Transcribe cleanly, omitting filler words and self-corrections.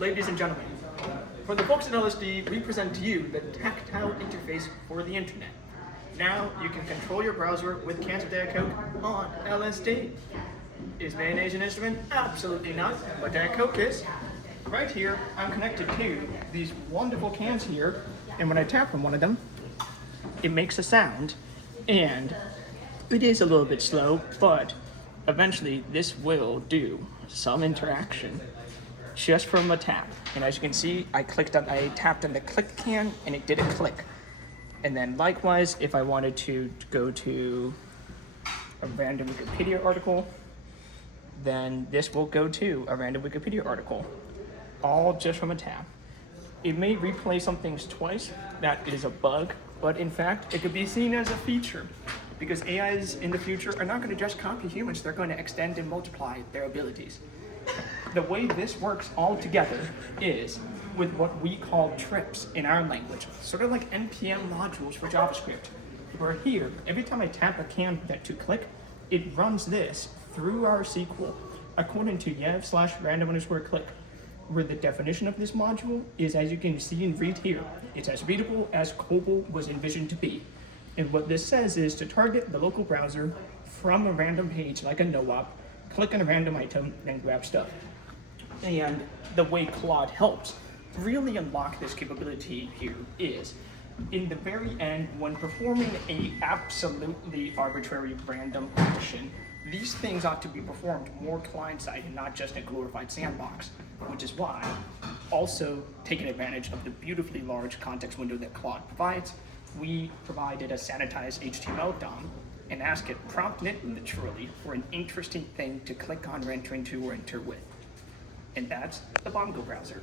Ladies and gentlemen, for the folks at LSD, we present to you the tactile interface for the internet. Now you can control your browser with cans of Diet Coke on LSD. Is mayonnaise an instrument? Absolutely not, but Diet Coke is. Right here, I'm connected to these wonderful cans here, and when I tap on one of them, it makes a sound, and it is a little bit slow, but eventually this will do some interaction just from a tap. And as you can see, I tapped on the click can and it did a click. And then likewise, if I wanted to go to a random Wikipedia article, then this will go to a random Wikipedia article, all just from a tap. It may replay some things twice, that is a bug, but in fact, it could be seen as a feature because AIs in the future are not going to just copy humans, they're going to extend and multiply their abilities. The way this works all together is with what we call trips in our language, sort of like NPM modules for JavaScript. Where here, every time I tap a can to click, it runs this through our SQL according to yev/random_click, where the definition of this module is, as you can see and read here, it's as readable as COBOL was envisioned to be. And what this says is to target the local browser from a random page like a no-op, click on a random item, then grab stuff. And the way Claude helps really unlock this capability here is, in the very end, when performing a absolutely arbitrary random action, these things ought to be performed more client-side and not just a glorified sandbox, which is why, also taking advantage of the beautifully large context window that Claude provides, we provided a sanitized HTML DOM and ask it, prompting it literally for an interesting thing to click on, enter into, or enter with. And that's the Bongo Browser.